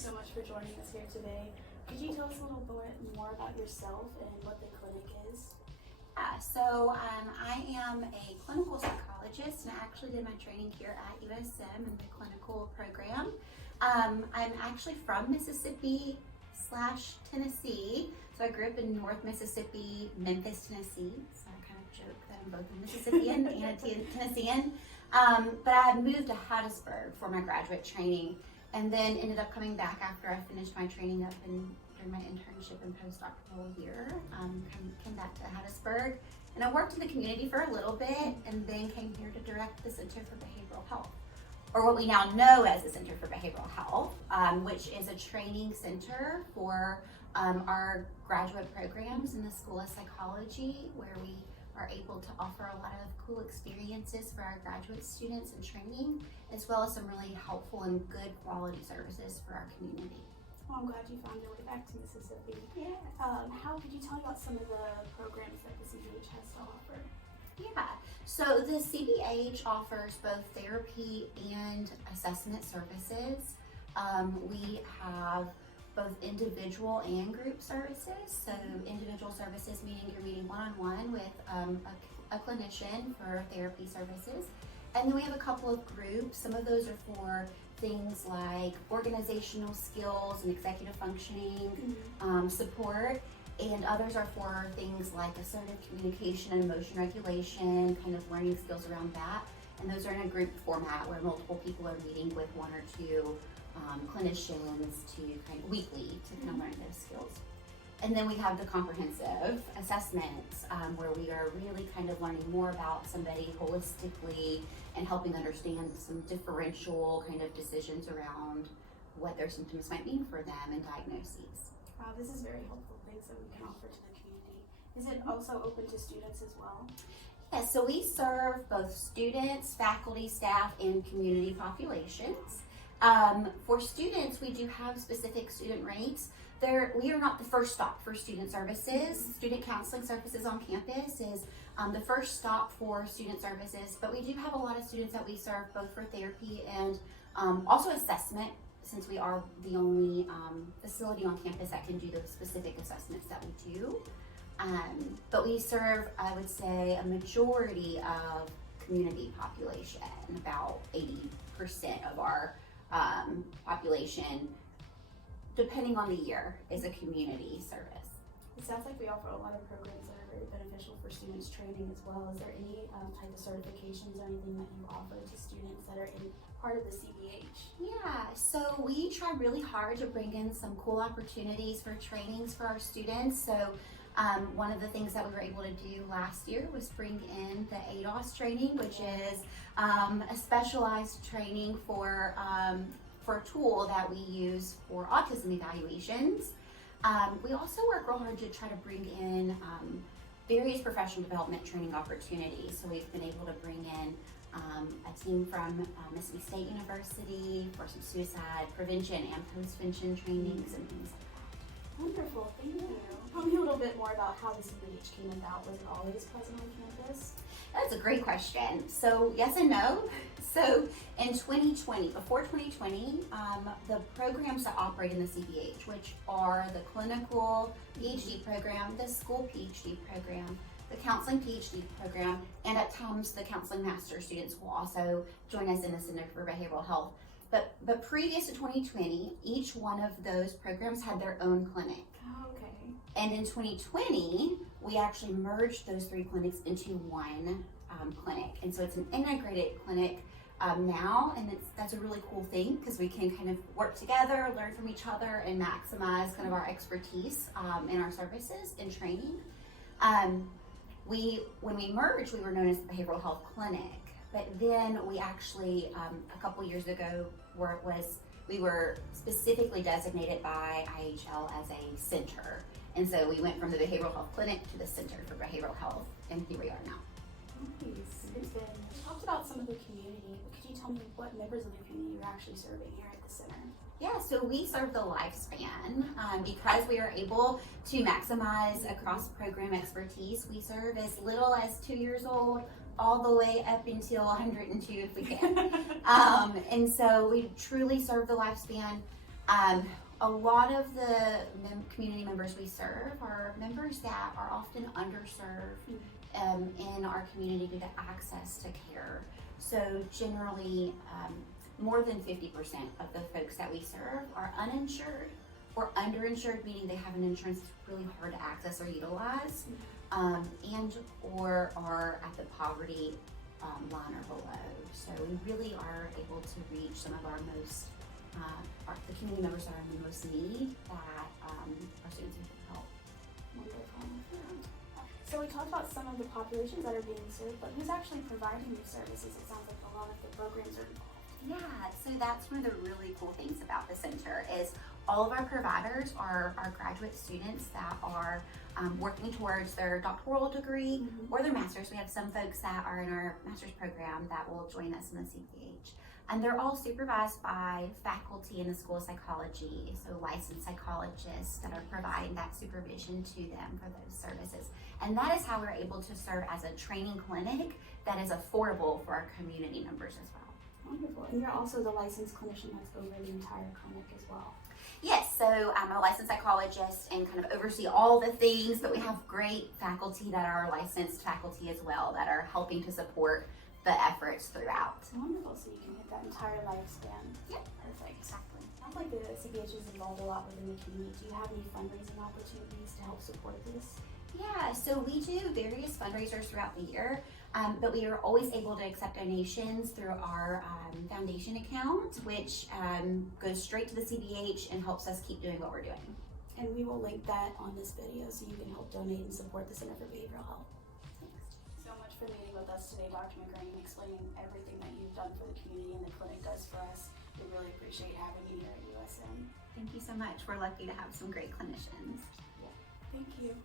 so much for joining us here today. Could you tell us a little bit more about yourself and what the clinic is? I am a clinical psychologist, and I actually did my training here at USM in the clinical program. I'm actually from Mississippi/Tennessee, so I grew up in North Mississippi, Memphis, Tennessee. So I kind of joke that I'm both a Mississippian and a Tennessean. But I moved to Hattiesburg for my graduate training, and then ended up coming back after I finished my training up during my internship and postdoctoral year. Came back to Hattiesburg, and I worked in the community for a little bit, and then came here to direct the Center for Behavioral Health, or what we now know as the Center for Behavioral Health, which is a training center for our graduate programs in the School of Psychology, where we are able to offer a lot of cool experiences for our graduate students in training, as well as some really helpful and good quality services for our community. Well, I'm glad you found your way back to Mississippi. Yeah. How could you tell me about some of the programs that the CBH has to offer? Yeah, so the CBH offers both therapy and assessment services. We have both individual and group services. So individual services meaning you're meeting one-on-one with a clinician for therapy services. And then we have a couple of groups. Some of those are for things like organizational skills and executive functioning support. And others are for things like assertive communication and emotion regulation, kind of learning skills around that. And those are in a group format where multiple people are meeting with one or two clinicians to kind of weekly to kind of learn those skills. And then we have the comprehensive assessments where we are really kind of learning more about somebody holistically and helping understand some differential kind of decisions around what their symptoms might mean for them and diagnoses. Wow, this is very helpful things that we can offer to the community. Is it also open to students as well? Yes, so we serve both students, faculty, staff, and community populations. For students, we do have specific student rates. We are not the first stop for student services. Student counseling services on campus is the first stop for student services, but we do have a lot of students that we serve both for therapy and also assessment, since we are the only facility on campus that can do the specific assessments that we do. But we serve, I would say, a majority of community population. About 80% of our population, depending on the year, is a community service. It sounds like we offer a lot of programs that are very beneficial for students training as well. Is there any type of certifications or anything that you offer to students that are in part of the CBH? Yeah, so we try really hard to bring in some cool opportunities for trainings for our students. So one of the things that we were able to do last year was bring in the ADOS training, which is a specialized training for a tool that we use for autism evaluations. We also work real hard to try to bring in various professional development training opportunities. So we've been able to bring in a team from Mississippi State University for some suicide prevention and post-vention trainings and things like that. Wonderful, thank you. Tell me a little bit more about how the CBH came about. Was it always present on campus? That's a great question. So yes and no. So in 2020, before 2020, the programs that operate in the CBH, which are the clinical PhD program, the school PhD program, the counseling PhD program, and at times the counseling master students will also join us in the Center for Behavioral Health. But previous to 2020, each one of those programs had their own clinic. Oh, okay. And in 2020, we actually merged those three clinics into one clinic. And so it's an integrated clinic now, and that's a really cool thing because we can kind of work together, learn from each other, and maximize kind of our expertise in our services and training. When we merged, we were known as the Behavioral Health Clinic, but then we actually, a couple years ago, we were specifically designated by IHL as a center. And so we went from the Behavioral Health Clinic to the Center for Behavioral Health, and here we are now. Nice. You talked about some of the community, but could you tell me what members of the community you're actually serving here at the center? Yeah, so we serve the lifespan. Because we are able to maximize across program expertise, we serve as little as 2 years old all the way up until 102 if we can. And so we truly serve the lifespan. A lot of the community members we serve are members that are often underserved in our community due to access to care. So generally, more than 50% of the folks that we serve are uninsured or underinsured, meaning they have an insurance that's really hard to access or utilize, and or are at the poverty line or below. So we really are able to reach some of our most, the community members that are in the most need that our students need help. Wonderful. So we talked about some of the populations that are being served, but who's actually providing these services? It sounds like a lot of the programs are involved. Yeah, so that's one of the really cool things about the center is all of our providers are graduate students that are working towards their doctoral degree or their master's. We have some folks that are in our master's program that will join us in the CPH. And they're all supervised by faculty in the School of Psychology, so licensed psychologists that are providing that supervision to them for those services. And that is how we're able to serve as a training clinic that is affordable for our community members as well. Wonderful. And you're also the licensed clinician that's over the entire clinic as well. Yes, so I'm a licensed psychologist and kind of oversee all the things, but we have great faculty that are licensed faculty as well that are helping to support the efforts throughout. Wonderful, so you can hit that entire lifespan. Yep. Perfect. Exactly. Sounds like the CPH is involved a lot within the community. Do you have any fundraising opportunities to help support this? Yeah, so we do various fundraisers throughout the year, but we are always able to accept donations through our foundation account, which goes straight to the CBH and helps us keep doing what we're doing. And we will link that on this video so you can help donate and support the Center for Behavioral Health. Thanks so much for meeting with us today, Dr. McRaney, and explaining everything that you've done for the community and the clinic does for us. We really appreciate having you here at USM. Thank you so much. We're lucky to have some great clinicians. Thank you.